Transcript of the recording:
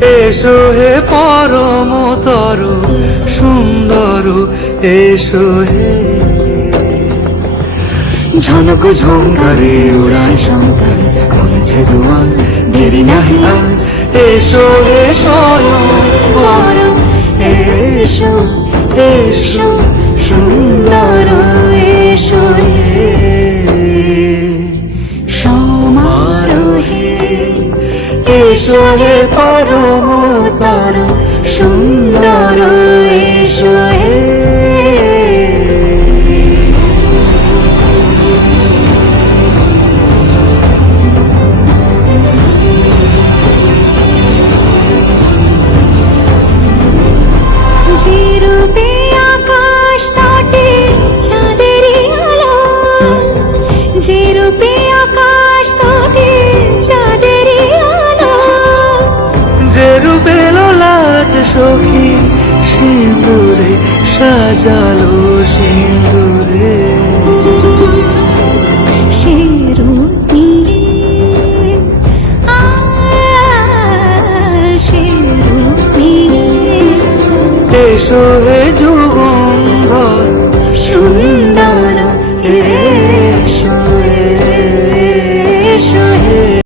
এসো হে পরমতর সুন্দর, এসো হে। ঝনক ঝঙ্কারে উড়ায় শঙ্কার, কমেছে দুয়ার, দেরি নাহি আর। এসো হে স্বয়ং পরম, এসো এসো সুন্দর, এসো হে সমারোহে। এসো হে পরমতর সুন্দর, এসো হে। যে রূপে আকাশ তটে চাঁদেরই আলো, যে রূপে আকাশ তটে চাঁদেরই আলো, যে রূপে লোলাট সখী সিঁদুরে সাজালো সিঁদুরে। সে রূপ নিয়ে, সে রূপ নিয়ে। এসো হে